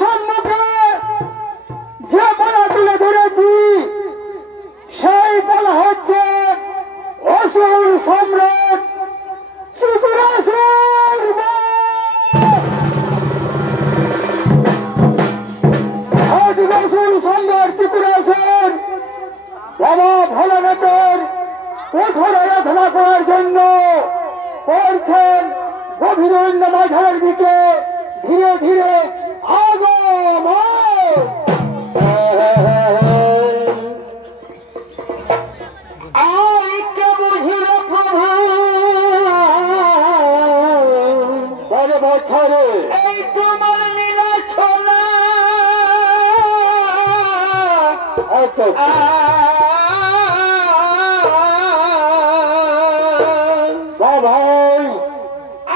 সম্মুখে যে পালা তুলে ধরেছি সেই পালা হচ্ছে অসুর সম্রাট ত্রিপুরাসুর। অসুর সম্রাট ত্রিপুরাসুর বাবা ভোলানাথের কঠোর আরাধনা করার জন্য করছেন গভীর মাঝার দিকে ধীরে ধীরে আগমন। আইকে বুঝিল প্রভু বারে বছরে এই তোমার নীলা ছোলা ভাই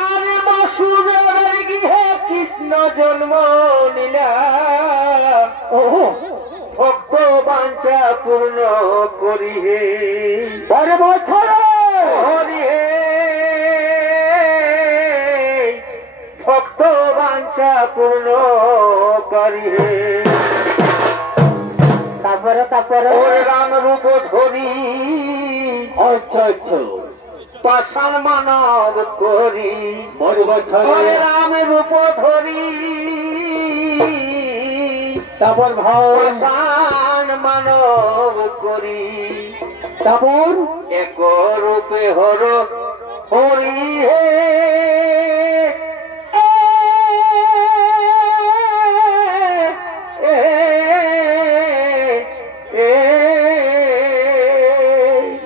আরে বাসুরের গৃহে কৃষ্ণ জন্ম নিলা ভক্ত বাঞ্ছা পূর্ণ করি হে বারে বছর হরি হে ভক্ত বাঞ্ছা পূর্ণ করি হে। তারপরে রাম রূপ ধরি আচ্ছা আচ্ছা পাষাণ মানব করি রাম রূপ ধরি তারপর পাষাণ মানব করি তারপর এক রূপে হর হরি হে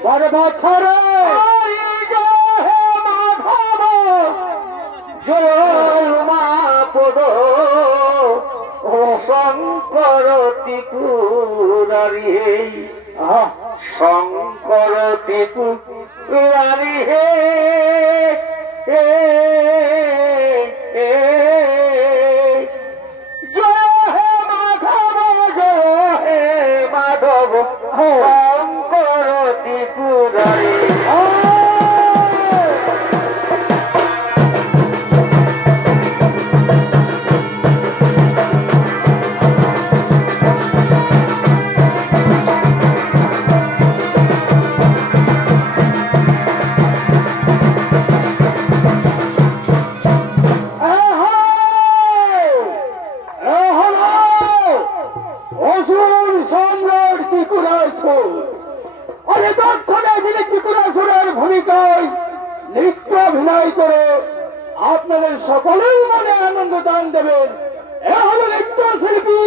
বারে বছর শঙ্কর ত্রিপুরারি হে শঙ্কর ত্রিপুরারি হে জয় হে মাধব জয় হে মাধব শঙ্কর ত্রিপুরারি। নৃত্য অভিনয় করে আপনাদের সকলেই মনে আনন্দ দান দেবেন। এ হল নৃত্য শিল্পী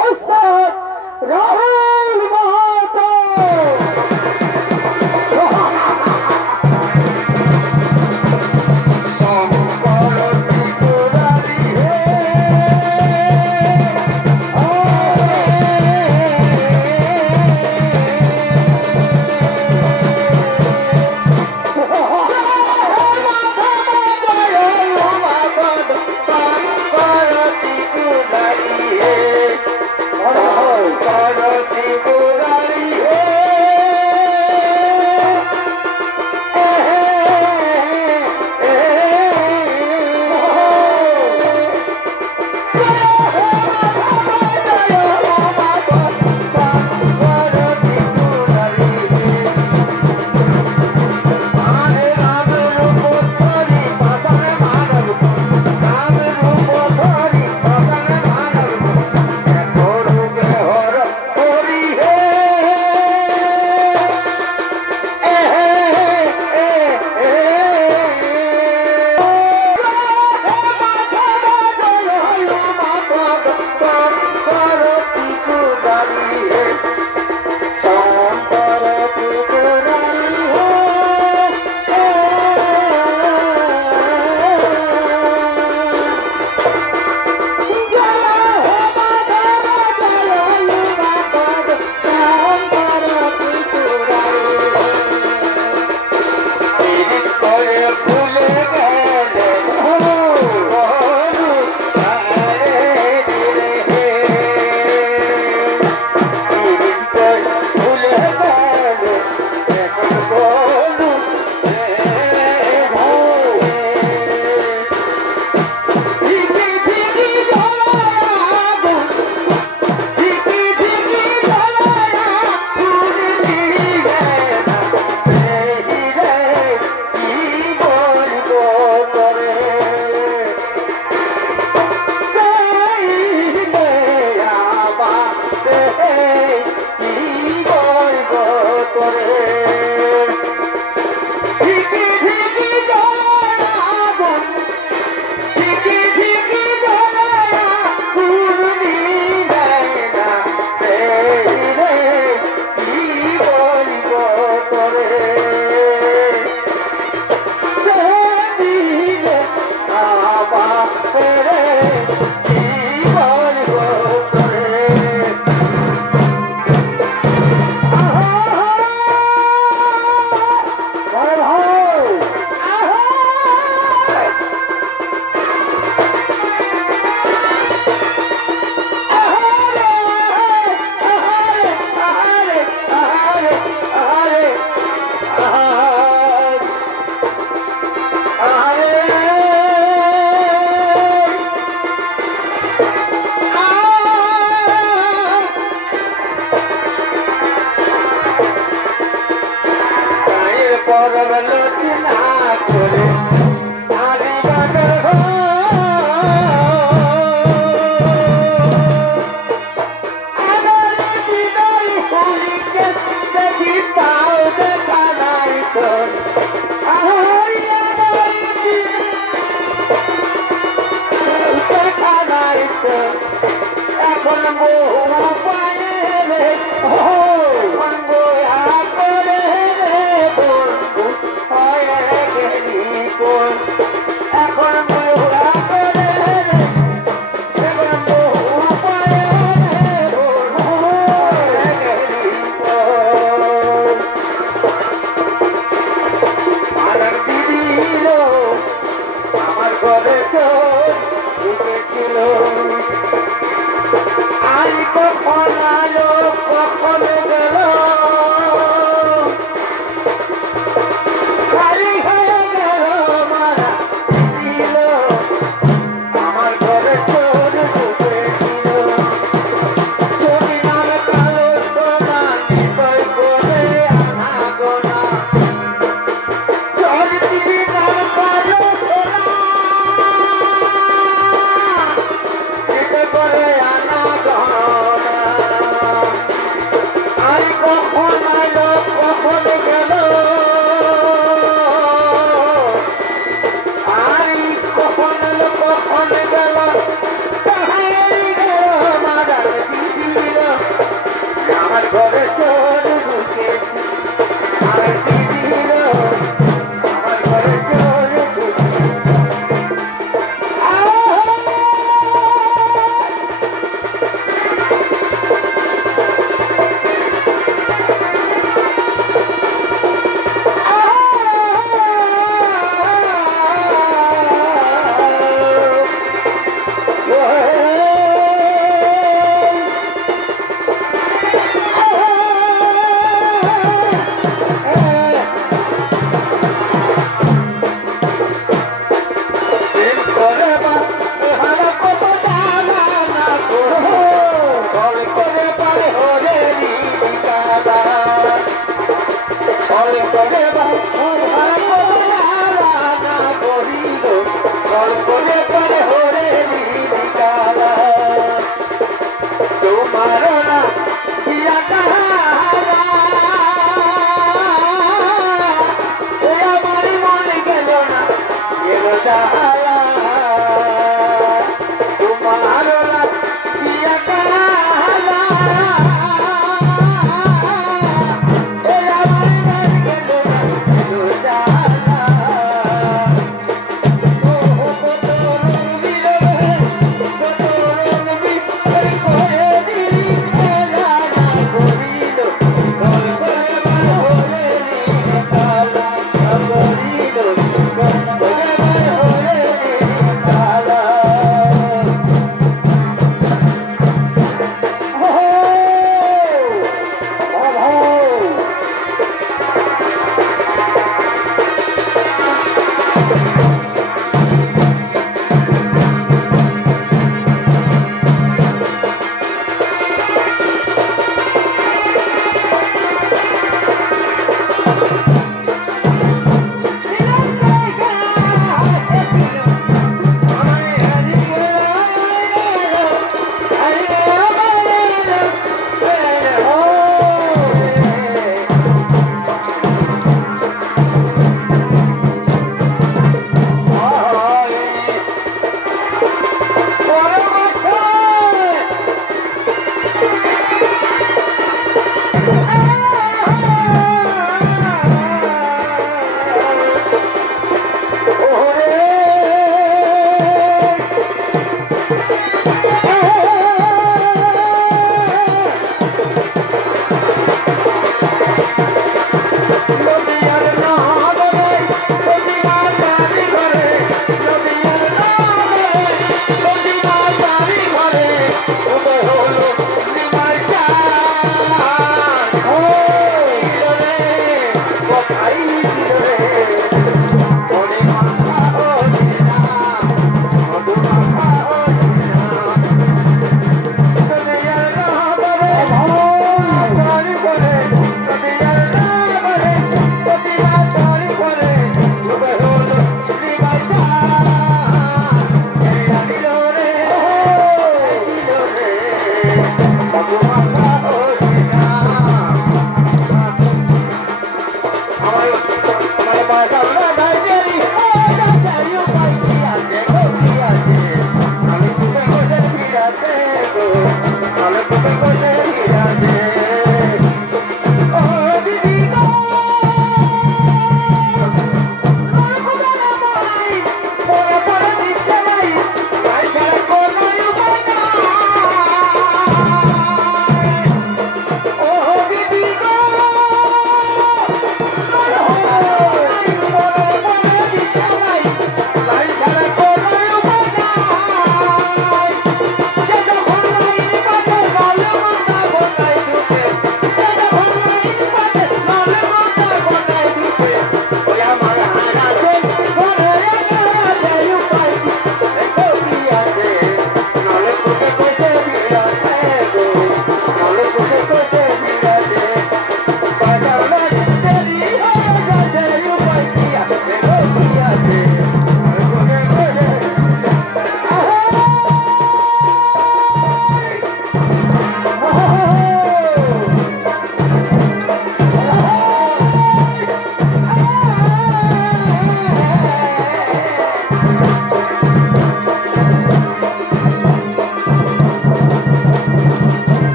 ওস্তাদ রাহুল মাহাতো।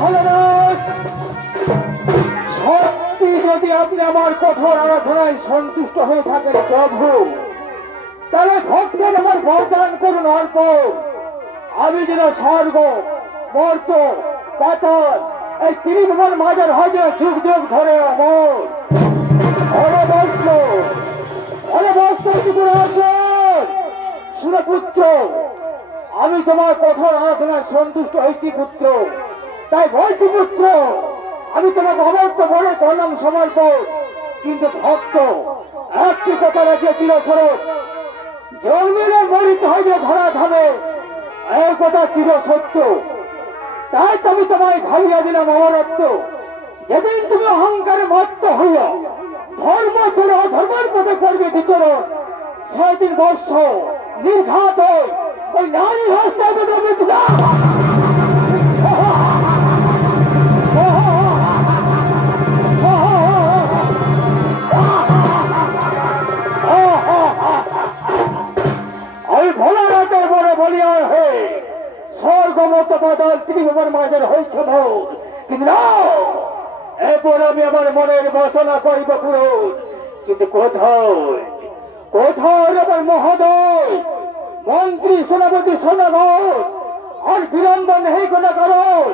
ভোলেনাথ আমার কঠোর আরাধনায় সন্তুষ্ট হয়ে থাকেন প্রভু, তাহলে ভক্তের আমার বরদান করুন অল্প। আমি যেন স্বর্গ মর্ত পাতাল এই ত্রিভুবন মাঝের হয় যেন যুগ যুগ ধরে অমর সুরপুত্র। আমি তোমার কঠোর আরাধনায় সন্তুষ্ট হয়েছি পুত্র, তাই বলছি পুত্র, আমি তোমাকে অবর্ত বলে করলাম সমর্পণ। কিন্তু ভক্ত একটি কথা রেখে চিরস্বরূপ, জন্মিলে মরিতে হইবে ধরা ধামে, এই কথা চির সত্য। তাই তো আমি তোমায় ভাবিয়া দিলাম অমরত্ব। যেদিন তুমি অহংকারে মত্ত হইয়া ধর্ম ছেড়ে অধর্মের পথে করবে বিচরণ, সেদিন বর্ষ নির্ঘাত ওই নারী হস্তে ওই ভোলানাথের বড় বলিয়ার হয়ে স্বর্গমত বদল ত্রিভুবন মাঝের হয়েছে মোর। কিন্তু এরপর আমি আমার মনের বাসনা করিব পূরণ। কিন্তু কোথায় কোথায় আমার মহোদয় মন্ত্রী সেনাপতি সোনাগর আর বিলম্ব নেই কোনো কারণ,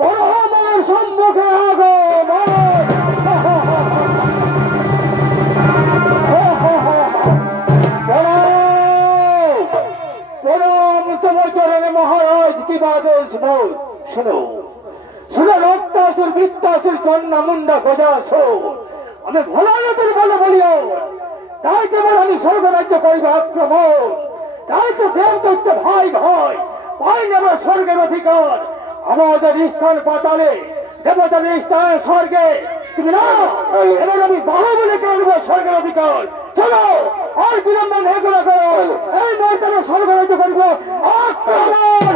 কোন আমার সম্মুখে আগমন। প্রণাম তোমার চরণে মহারাজ, কি বাদেশ মোর। শোনো শুনে রক্তাসুর বৃত্তাসুর কন্যা মুন্ডা গজাসুর আমি ভোলানাথের বলে বলিও, তাই কেবল আমি স্বর্গরাজ্য করিব আক্রমণ। তাই তো দেবদৈত্য ভাই ভাই পাইনি আমার স্বর্গের অধিকার। আমাদের স্থান পাতালে, দেবতাদের স্থান স্বর্গে। তুমি না এবার আমি বাহুবলে করবো স্বর্গের অধিকার। চলো আর বিলম্ব নেই করে এই মর্যাদা স্বর্গরাজ্য করিব আক্রমণ।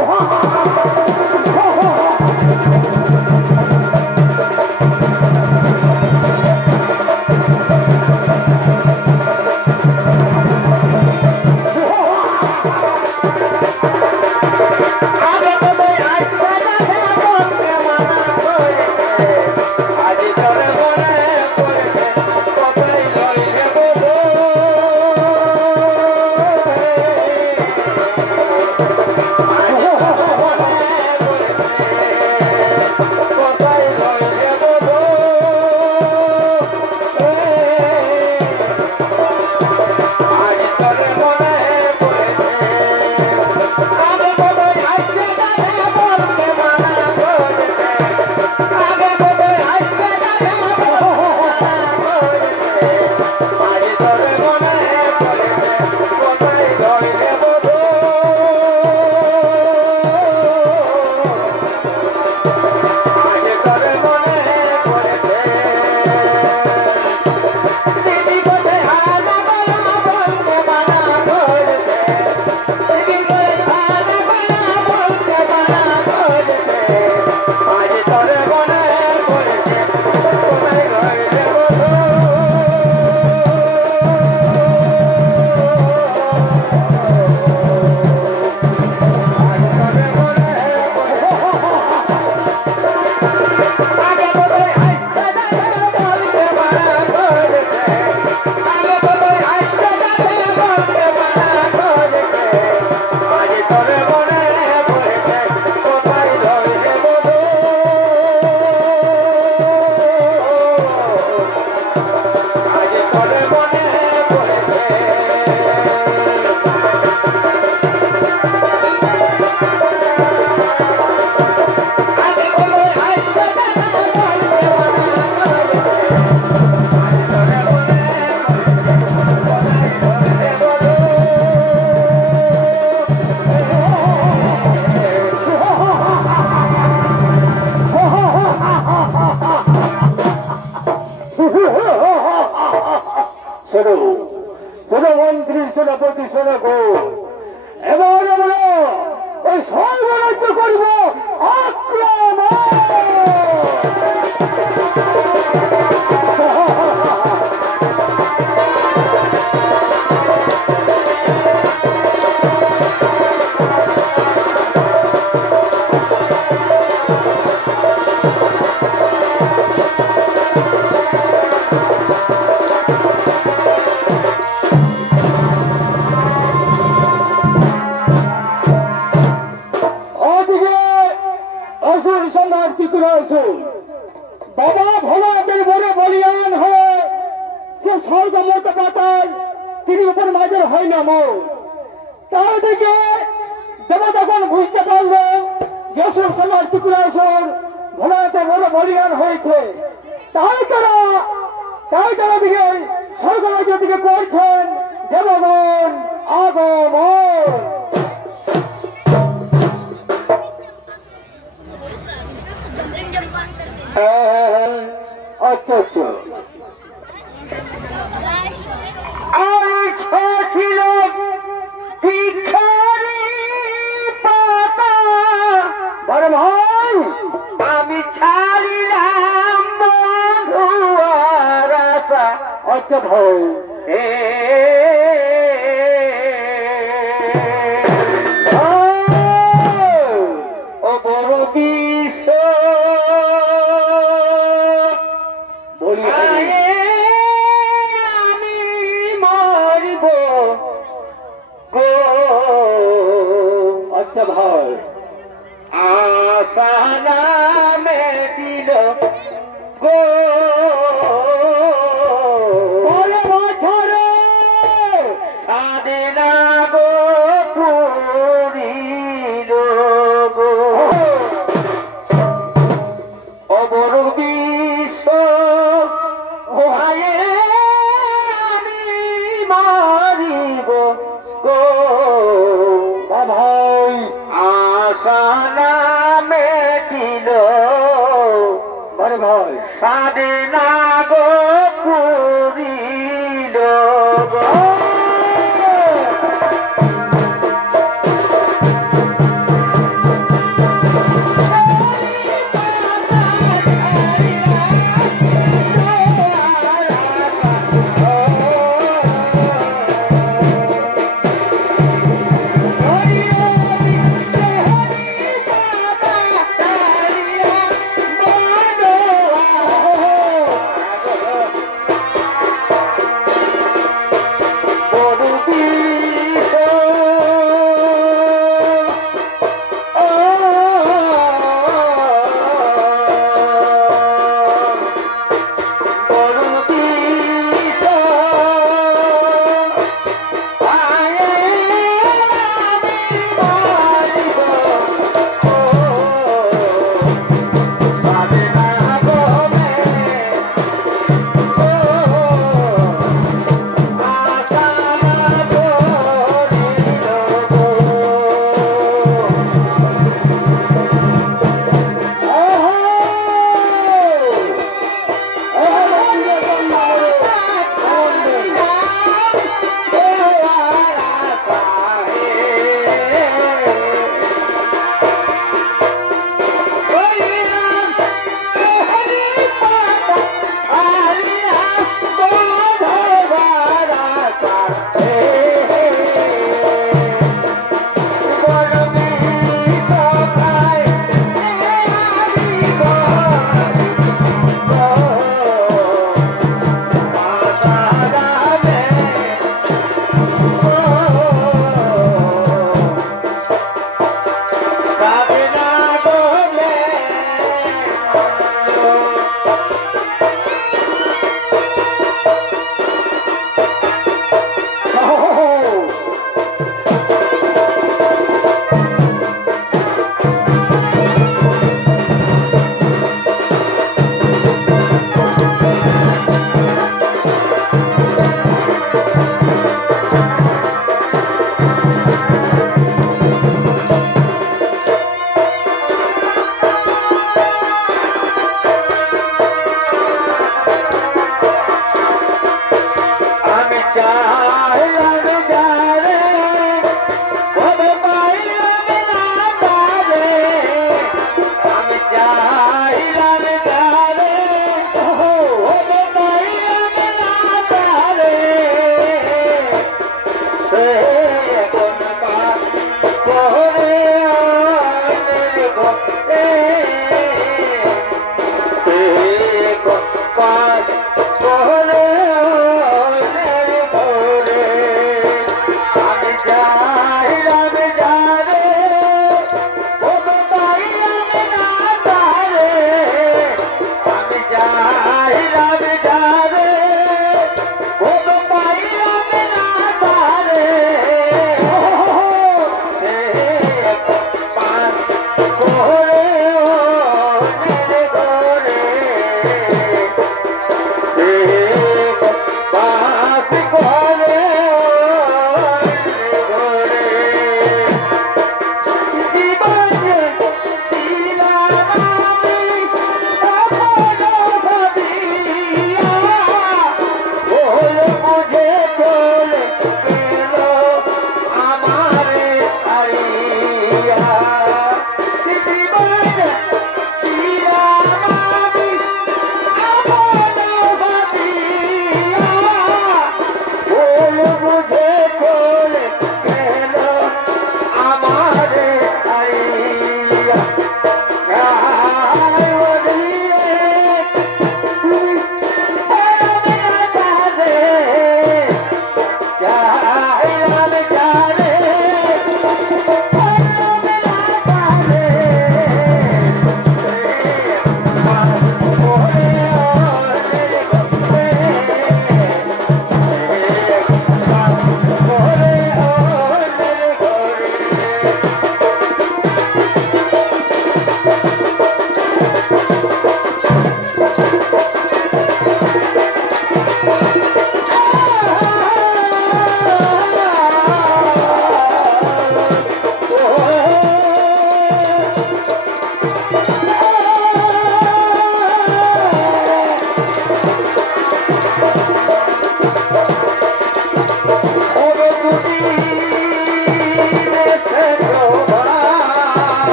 আসুন সম্রাট ত্রিপুরা আসুন। বাবা ভোলাদের বড় বলিয়ান হয়ে যে স্বর্গ মতো পাতাল তিনি উপর মাঝের হয় না মোর। তার দিকে দেব যখন বুঝতে পারলো যশোর সম্রাট ত্রিপুরা আসুন ভোলাতে বড় বলিয়ান হয়েছে, তাই তারা দিকে স্বর্গ রাজ্যের দিকে পড়ছেন দেবগণ আগমন। আচ্ছা আচ্ছা ছিল বড় ভাই আমি ছাড়িলাম বন্ধুয়ার আশা। আচ্ছা ভাই ও বড় বিশ্ব আমি মরব গো। আচ্ছা ভাই আশা নামে দিল গো বছরে স্বাধীনা গো পুরিল গো। অবর বিশ্ব ভাইয়ে আমি মারিব গো ভাই আশা নামে দিল ভাই স্বাধীনা গো পুরিল গো।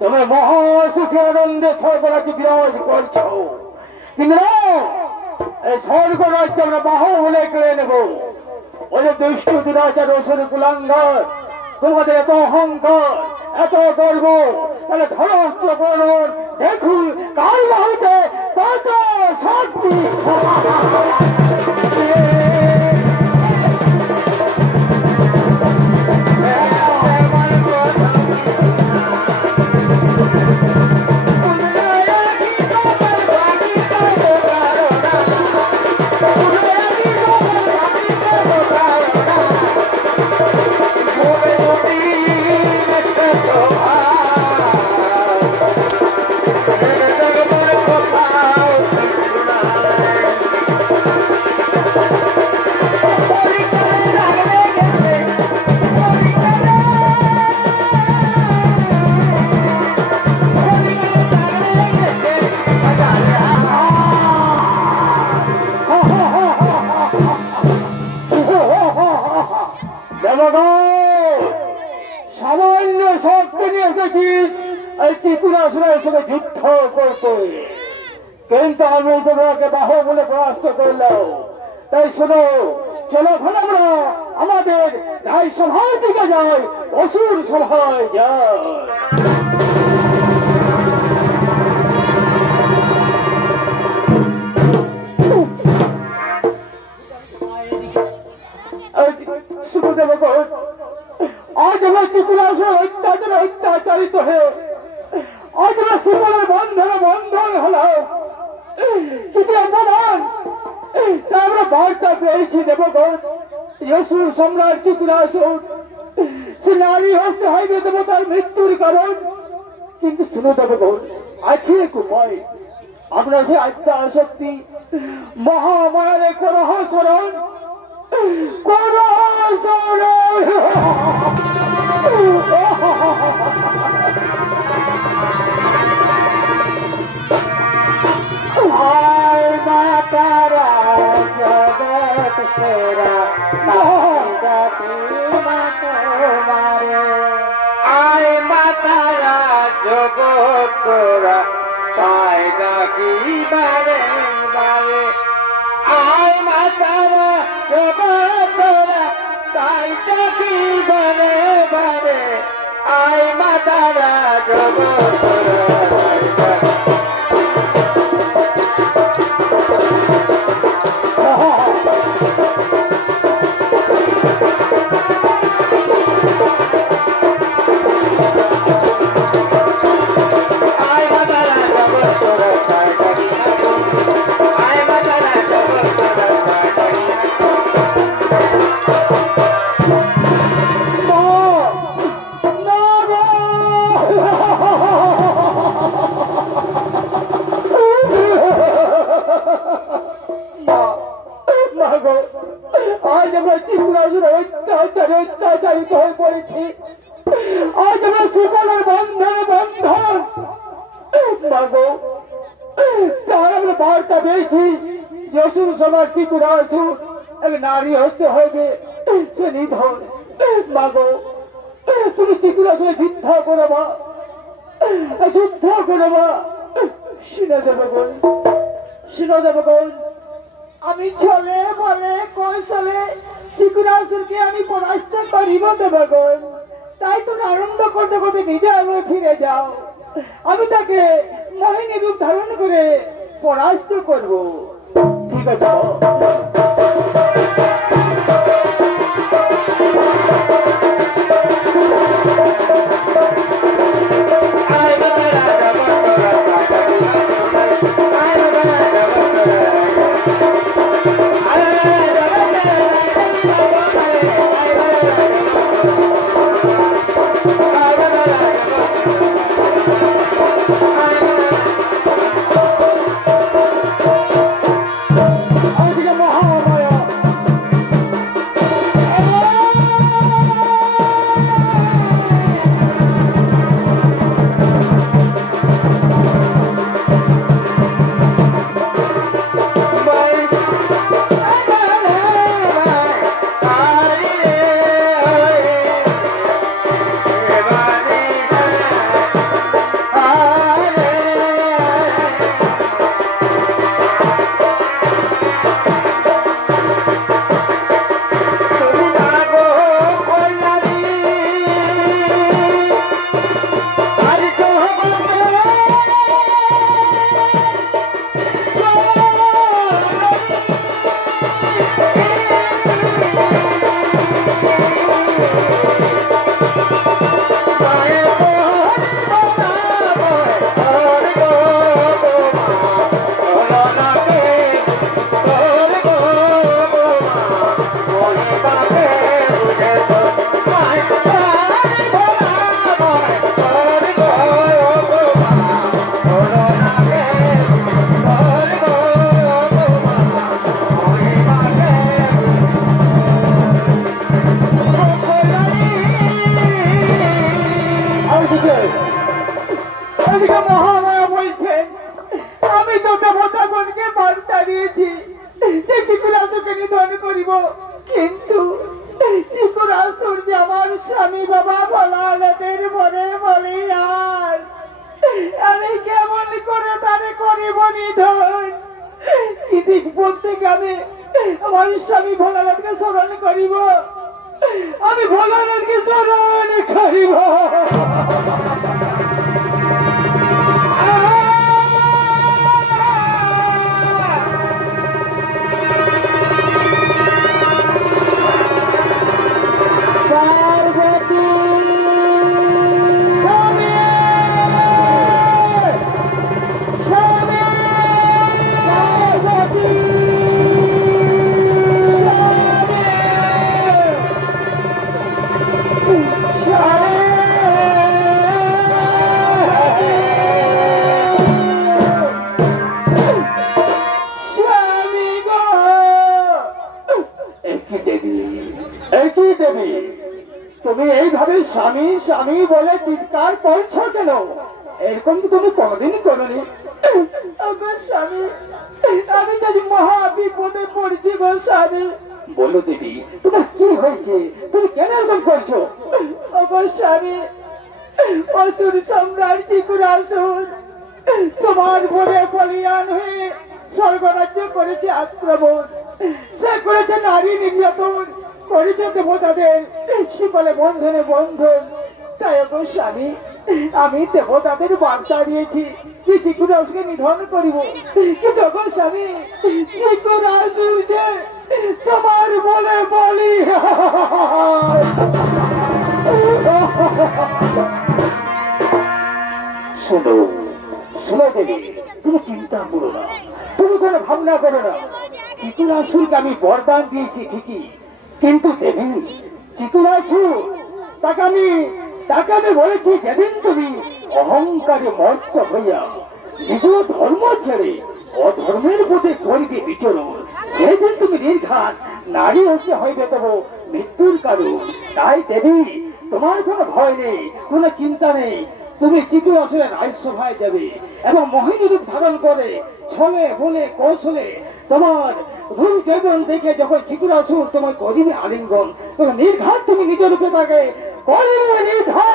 তুমি মহাসুখী আনন্দে স্বর্গরাজ্যে বিরাজ করছো, কিন্তু এই স্বর্গ রাজ্যে আমরা বাহুবলে কেড়ে নেব। ওই দুষ্ট দুরাচার অসুর কুলাঙ্গার, তোমাদের এত অহংকার, এত গর্ব, তাহলে ধরাস্ত্র করুন, দেখুন কাল হইতে কত শক্তি। সামান্য শক্তি নিয়ে এসেছিস এই ত্রিপুরাসুরের সঙ্গে যুদ্ধ করতে, কিন্তু আমি তোমাকে বাহুবলে পরাস্ত করলাম। তাই শোনো, চলো এখন আমরা আমাদের রায় সভার দিকে যাই, অসুর সভায় যাই। আজ আমরা ত্রিপুরাসুর অত্যাচারিত হয়ে আজ আমরা শিবলের বন্ধন হলাম, কিন্তু অপমান তা আমরা বার্তা পেয়েছি দেবগণ। অসুর সম্রাট ত্রিপুরাসুর সে নারী হস্তে হইবে দেবতার মৃত্যুর কারণ, কিন্তু শুনো দেবগণ, আছে এক উপায়। আমরা সে আত্মা শক্তি মহামায়ার করহ স্মরণ মাতারা জগৎ সেরা মারে, আয় মাতারা জগৎ তোরা পায় নাকি বারে বারে, আয় মাতারা জগৎ তোরা তাই নাকি বারে বারে, আয় মাতারা জগৎ তোরা আজ আমরা ত্রিপুরাসুর অত্যাচারিত হয়ে পড়েছি। আজ আমরা শিবলের বন্ধন তার আমরা বার্তা পেয়েছি, অসুর সমাজ ত্রিপুরাসুর এক নারী হস্তে হইবে সে নিধন। মাগো তুমি ত্রিপুরাসুরে যুদ্ধ করবা, শুনে দেবগণ, আমি চলে বলে কৌশলে ত্রিপুরাসুরকে আমি পরাস্ত করিব দেবগণ। তাই তুমি আনন্দ করতে করতে নিজে আবার ফিরে যাও, আমি তাকে মোহিনী রূপ ধারণ করে পরাস্ত করব। ঠিক আছে। মহামায়া এদিকে মহামায়া বলছেন আমি তো দেবতাগণকে বার্তা দিয়েছি যে চিকুরাসুরকে নিধন করিব, কিন্তু চিকুরাসুর যে আমার স্বামী বাবা ভোলানাথের মনে বলে আর আমি কেমন করে তারে করিব নিধন। কি বলতে গেলে আমার স্বামী ভোলানাথকে স্মরণ করিব, আমি ভোলানাথকে স্মরণ করিব। তুমি এইভাবে স্বামী স্বামী বলে চিৎকার করছো কেন? এরকম তো তুমি কোনদিনই করনি। স্বামী আমি যদি মহা বিপদে পড়ছি গো স্বামী। বলো দেবী তোমার কি হয়েছে, তুমি কেন এরকম করছো? স্বামী অসুর সম্রাট চিকুরাসুর তোমার বলে বলিয়ান হয়ে স্বর্গরাজ্য করেছে আক্রমণ, সে করেছে নারী নির্যাতন, করেছে দেবতাদের শিকলে বন্ধনে বন্ধন। তাই গো স্বামী আমি দেবতাদের বার্তা দিয়েছি যে চিকুরাসুরকে নিধন করিব, কিন্তু গো স্বামী চিকুরাসুর যে তোমার বলে বলি। শোনো শোনো দেবী, তুমি চিন্তা করো না, তুমি কোনো ভাবনা করো না। চিকুরাসুরকে আমি বরদান দিয়েছি ঠিকই, কিন্তু দেবী চিকুরাসুর তাকে আমি বলেছি যেদিন তুমি অহংকারে মর্ত হইয়া নিজ ধর্ম ছেড়ে অধর্মের প্রতি করিবে বিচরণ, সেদিন তুমি নির্ঘাত নারী হতে হইবে তবু মৃত্যুর কারণ। তাই দেবী তোমার কোনো ভয় নেই, কোনো চিন্তা নেই, তুমি চিকুরাসুরের রাজসভায় যাবে এবং মোহিনী রূপ ধারণ করে ছলে বলে কৌশলে তোমার রূপ জীবন দেখে যখন চিকুরাসুর তোমার করিবে আলিঙ্গন, তখন নির্ঘাত তুমি নিজ রূপে তাকে করিবে নিধন।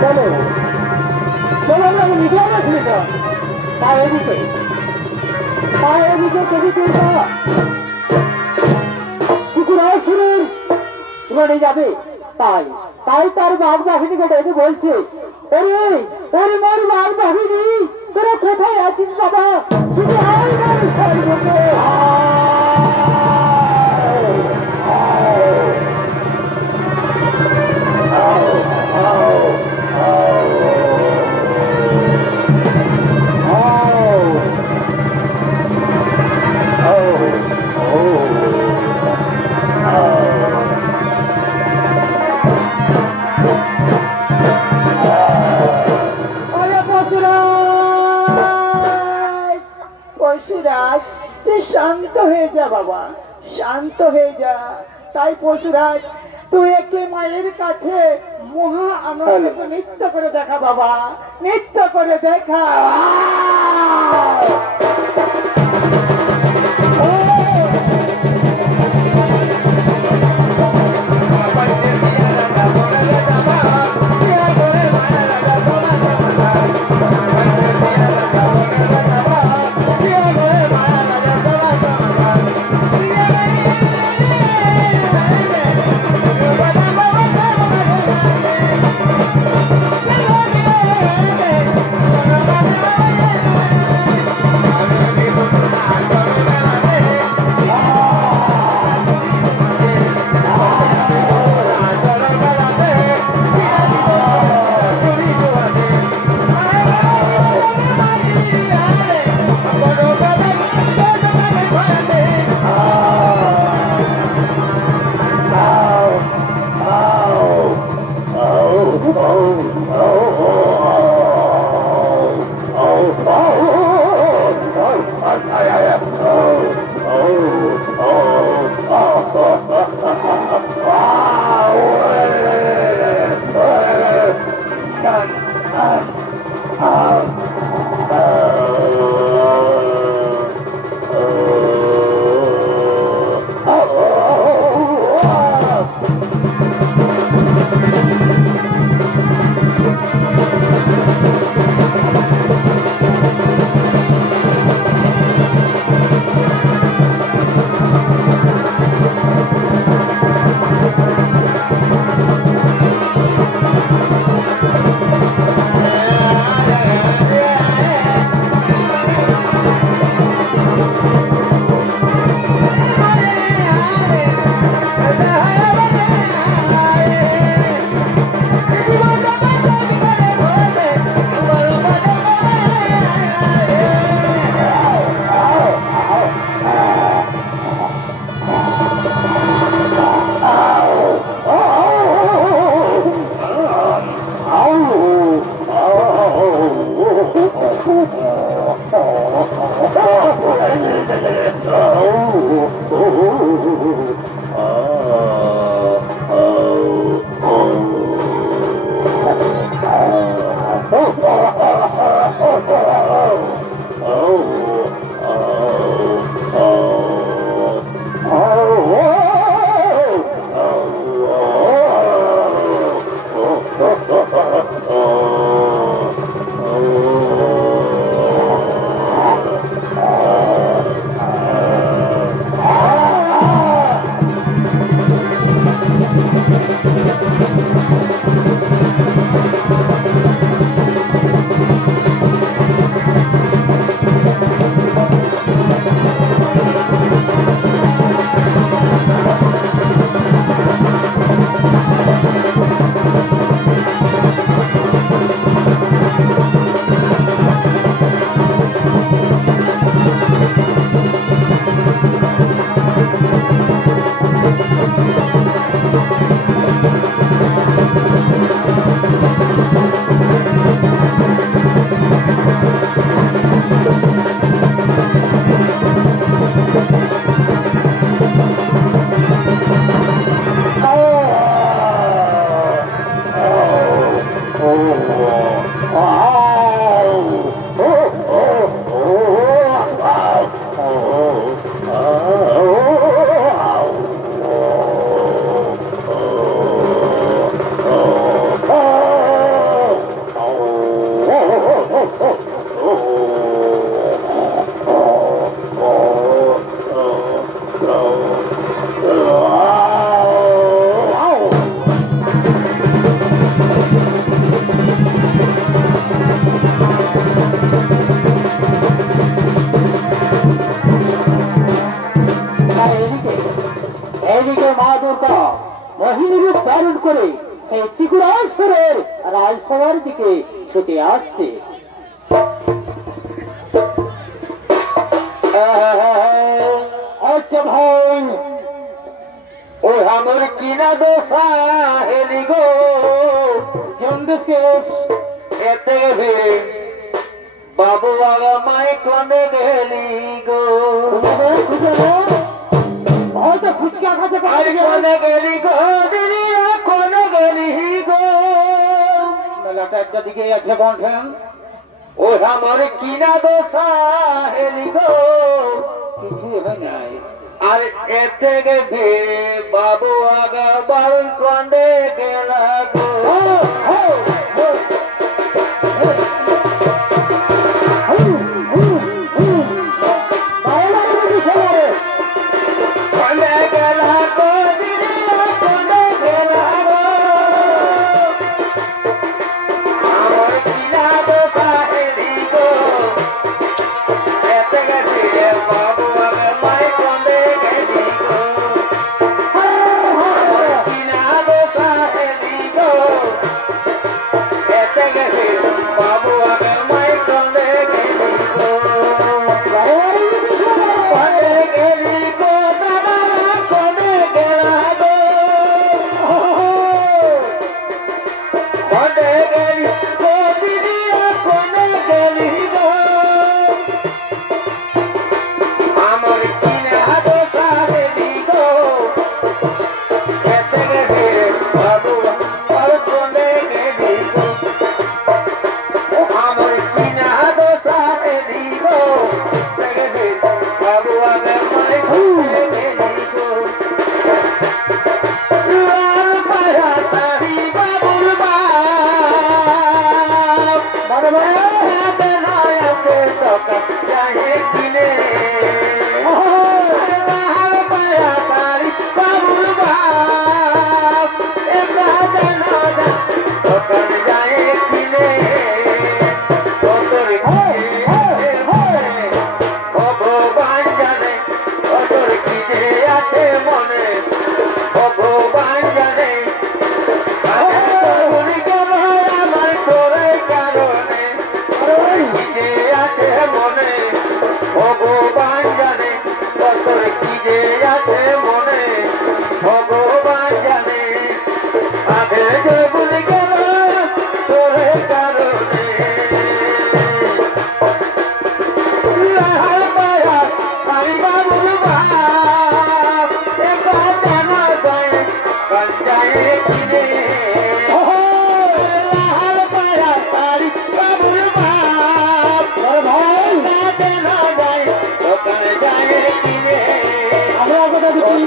চলো চলো আমরা নিধনে ফিরে যাও। তাই এদিকে দেবী চিকুরাসুরের রণে যাবে। তাই তার বাঘ বাহিনীকে ডেকে বলছে, ওরে ওরে মোর বাঘ বাহিনী তোরা কোথায় আছিস বাবা, তুমি আয় আমার স্বর্গকে। পশুরাজ তুই শান্ত হয়ে যা বাবা, শান্ত হয়ে যা। তাই পশুরাজ তুই একটু মায়ের কাছে মহা আনন্দ নৃত্য করে দেখা বাবা, নৃত্য করে দেখা। ছুটে আসছে। আচ্ছা ভাই, ও আমার কিনা দোষা হেলি গো জন্ডিসকে এতে গেছে বাবু বাবা মাই কোনে গেলি গো হয়তো ফুচকা খাতে কোনে গেলি গো দিদি কোনে গেলি গো মেলাটা একটা দিকে আছে বন্ধন ও আমার কিনা দোষা হেলি গো কিছু হয় নাই আর এর থেকে ভিড়ে বাবু আগা বারণ কোনে গেলা গো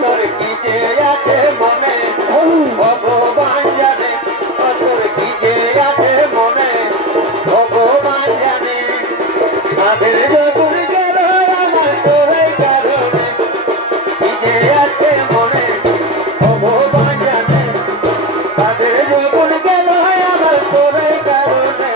তোর কি যে আছে মনে ভগবান জানে, তোর কি যে আছে মনে ভগবান জানে। তাদের যখন গেল আমার তোর কারণে, কি যে আছে মনে ভগবান জানে। তাদের যখন গেল আমার তোর কারণে।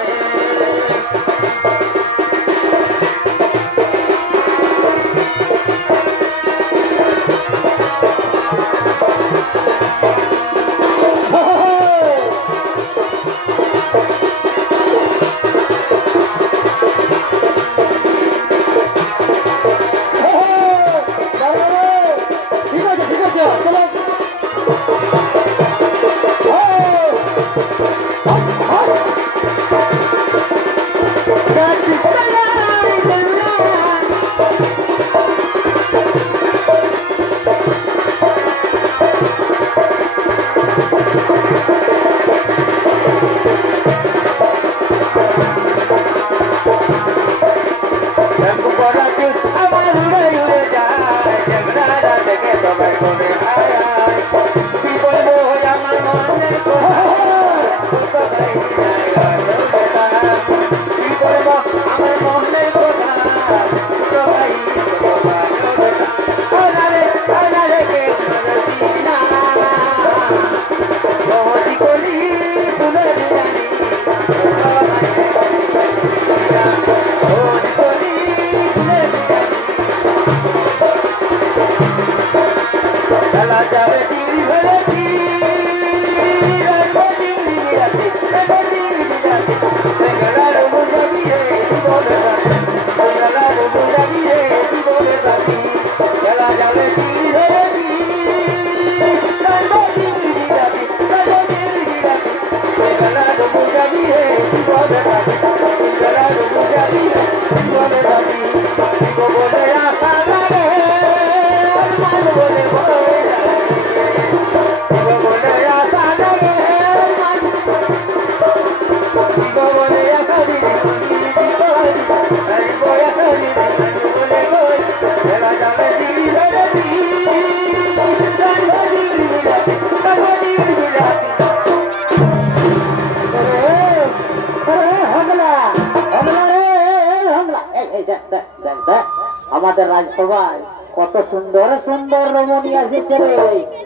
আমাদের রাজসভায় কত সুন্দর সুন্দর রমণী আসেছে রে।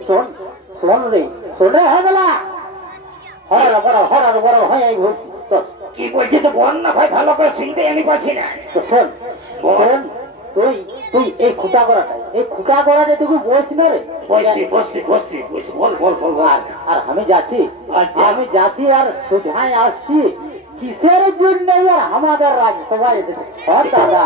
শোন শোন রে, শোনে হগলা হরার বড় হরার বড় হয়ে কি বলছি তো বল না ভাই, ভালো করে শুনতে আমি পাচ্ছি না। তো শোন শোন, তুই তুই এই খুঁটা করাটা, এই খুঁটা করাটা তুই বলছি না রে। বসছি বসছি বসছি বসছি, বল বল বল বল। আর আমি যাচ্ছি, আমি যাচ্ছি আর সোজায় আসছি কিসের জন্য আমাদের রাজসভায় এসেছে। দাদা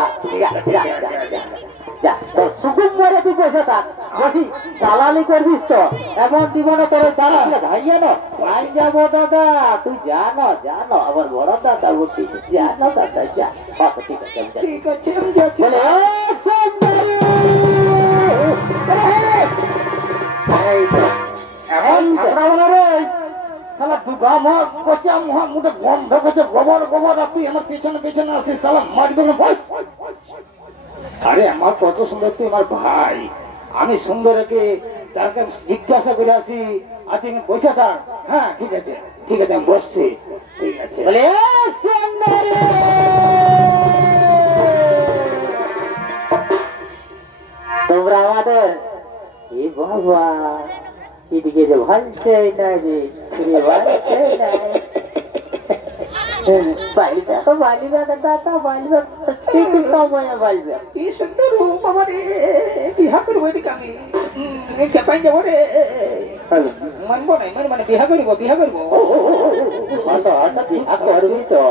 তোর সুকুম করে তুই বসে থাক, বসি দালালি করবিস তো এমন জীবনে তোর দালালে ভাইয়া না ভাই যাবো দাদা। তুই জানো জানো আমার বড় দাদা বলছি, জানো দাদা যা। ঠিক আছে ঠিক আছে বলে এখন সালা দুগা মা কচা মুহা মুখে গন্ধ করছে গোবর গোবর, আর তুই আমার পেছনে পেছনে আসিস সালা মারবে না বস। আরে আমার কত সুন্দর, তুই আমার ভাই, আমি সুন্দরকে তাকে জিজ্ঞাসা করে আসি, আর তুমি বসে থাক। হ্যাঁ ঠিক আছে ঠিক আছে, আমি বসছি। ঠিক আছে বলে তোমরা আমাদের এ বাবা এদিকে যে ভাঙছে না রে, ভাঙছে না বালিকা তো বালিকা দাদা বালিকা ঠিক সময় বালিকা কি সুন্দর রূপ আমার বিহা করবো এদিকে আমি কেপাই যাবো রে। মানবো নাই মানে বিহা করবো বিহা করবো বিহা করবি তো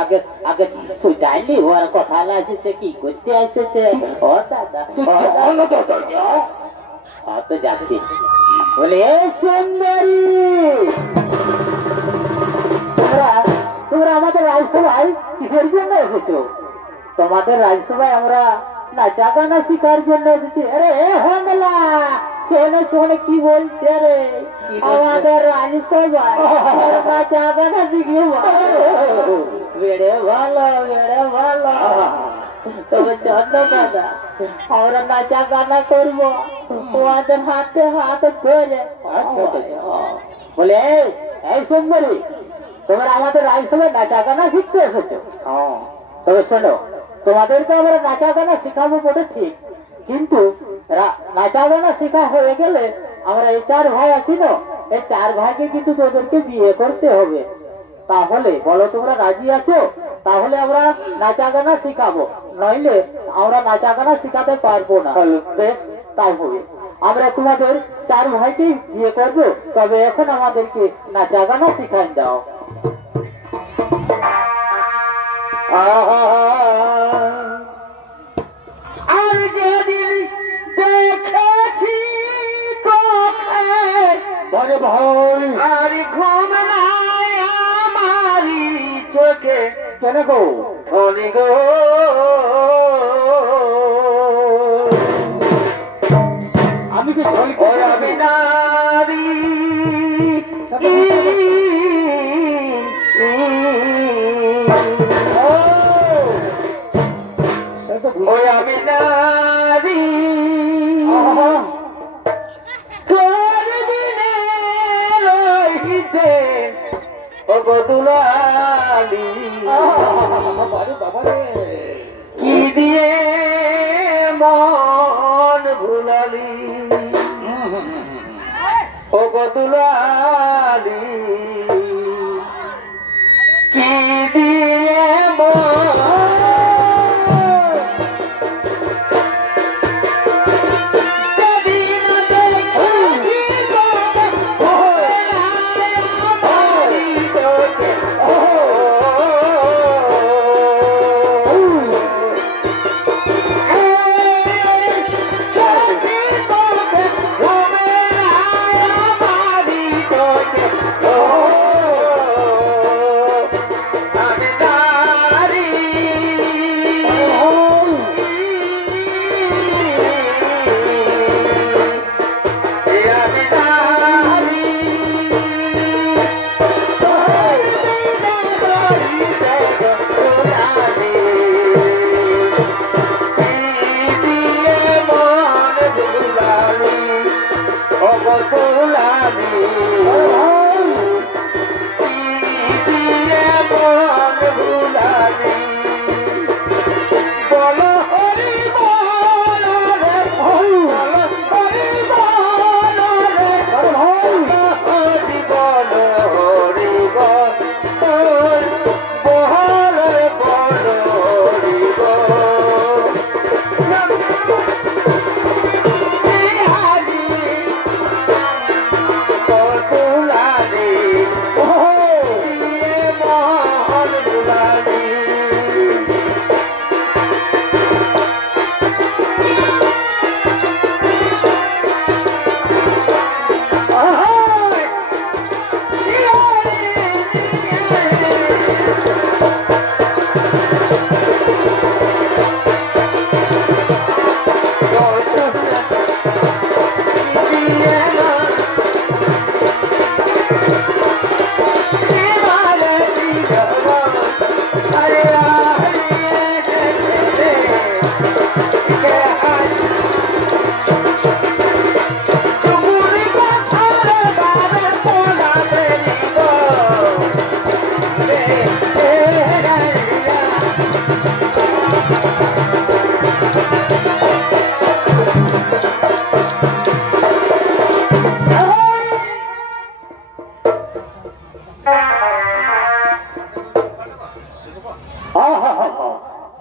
আগে আগে তুই যাইলি ওর কথা আসছে কি করতে আসছে। ও দাদা তো যাচ্ছি বলে সুন্দরী তোমরা আমাদের রাজসভায় কিসের জন্য এসেছো? তোমাদের রাজসভায় আমরা নাচা গানা শিখার জন্য এসেছি। আরে হ্যাংলা শোনে শোনে কি বলছে রে, আমাদের রাজসভায় নাচা গানা শিখিয়ে বেড়ে ভালো বেড়ে ভালো। তবে চন্দ্র দাদা আমরা নাচা গানা করবো তোমাদের হাতে হাতে ধরে। বলে এই সুন্দরী, তোমরা আমাদের রাইসবে নাচা গানা শিখতে এসেছো। তবে শোনো, তোমাদেরকে আমরা নাচা গানা শিখাবো বটে ঠিক, কিন্তু নাচা গানা শেখা হয়ে গেলে আমরা এই 4 ভাই আছি না, এই 4 ভাইকে কিন্তু তোদেরকে বিয়ে করতে হবে। তাহলে বলো তোমরা রাজি আছো? তাহলে আমরা নাচা গানা শিখাবো, নইলে আমরা নাচা গানা শিখাতে পারবো না। বেশ, তাই হবে। আমরা তোমাদের 4 ভাইকেই বিয়ে করবো, তবে এখন আমাদেরকে নাচা গানা শিখাই দাও। আর যেদিন দেখেছি তোকে বড় ভাই, আর ঘুম নাই আমারি চোখে কেন গো? ধনী গো আমি কি ধনী? ওই আমি নারী ওই আমি নারী তোর দিনে রহিতে ও গদুলালি কি দিয়ে মন ভুলালি ও গদুলালি কি দিয়ে মন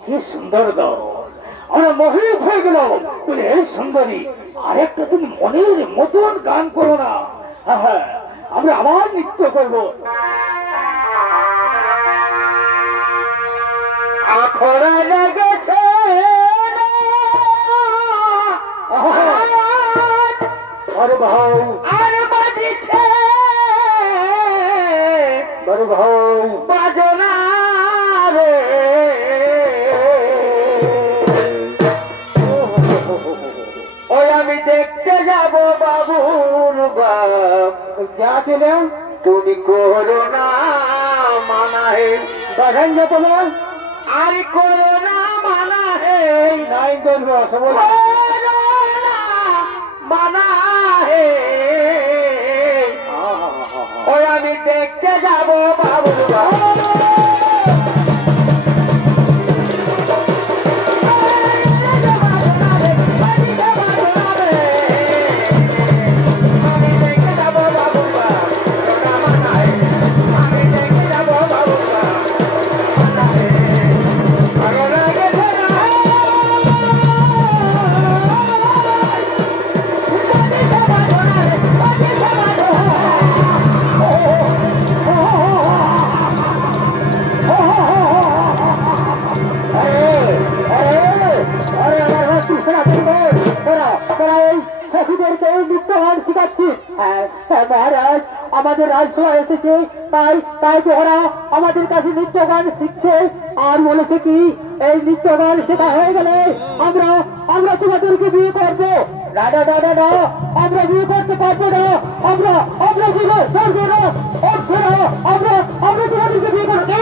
কি সুন্দর গাও, আমরা মোহিত হয়ে গেল। বলে এই সুন্দরী, আরেকটা তুমি মনের মতন গান করো না। হ্যাঁ, আমরা আবার নৃত্য করবো। আখড়া লেগেছে আরে ভাই, আর বাজিছে বড় ভাই, বাজনা রে ওই আমি দেখতে যাব বাবুর বাপ। যা চলে তুমি করো না মানাহে বাধান যেত না। আর করো না মানা হে নাই করবো সবল মানা হে ওই আমি দেখতে যাবো বাবু মহারাজ আমাদের রাজসভা এসেছে তাই তাই ওরা আমাদের কাছে নৃত্য গান শিখছে আর বলেছে কি এই নৃত্য গান শেখা হয়ে গেলে আমরা আমরা তোমাদেরকে বিয়ে করবো না না না না না আমরা বিয়ে করতে পারবো না আমরা আমরা বিয়ে করবো না আমরা আমরা তোমাদেরকে বিয়ে করবো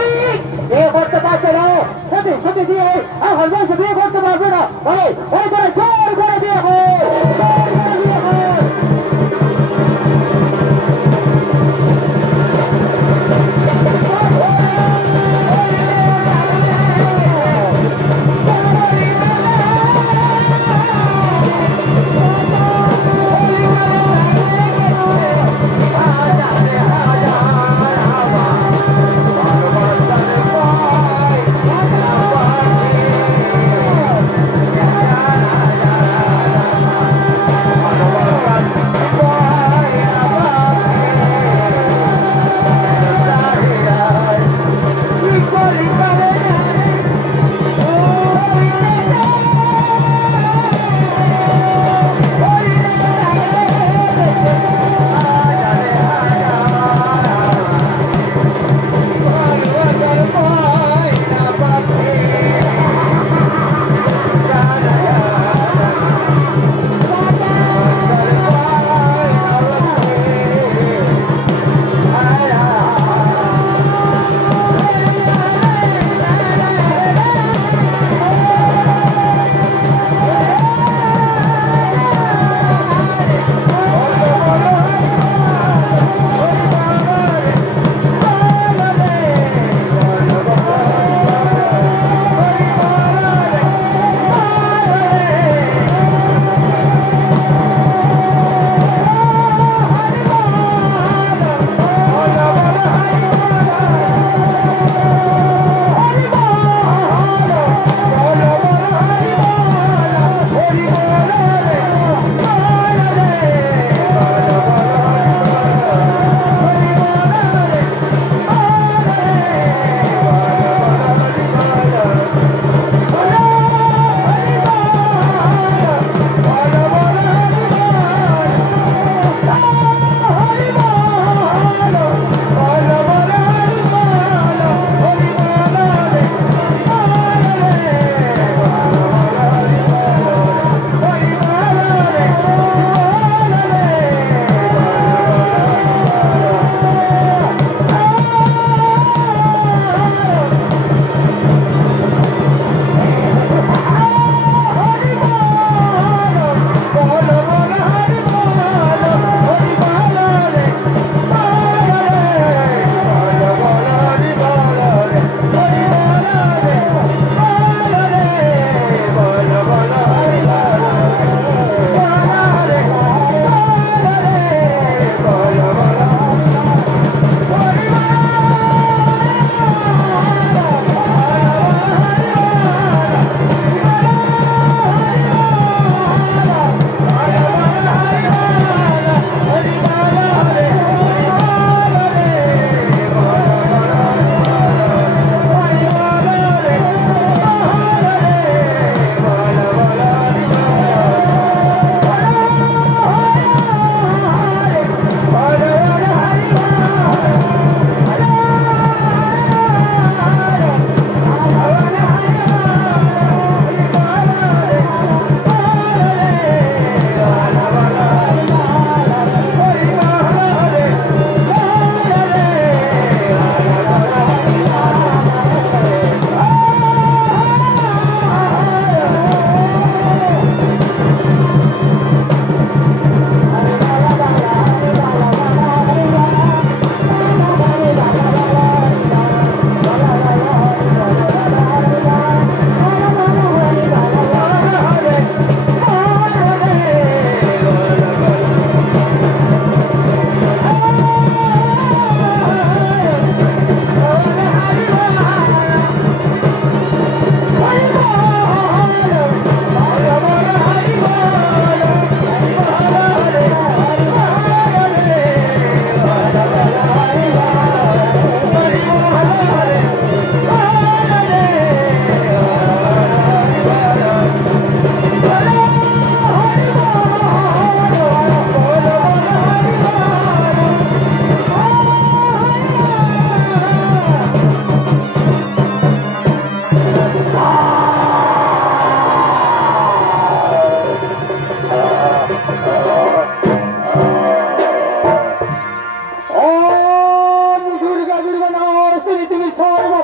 বিয়ে করতে পারছে না সত্যি সত্যি দিয়ে এখন বলছে বিয়ে করতে পারবে না ওই ওই করে জোর করে বিয়ে হয় জোর করে বিয়ে হয়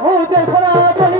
ভূতের সনাতনী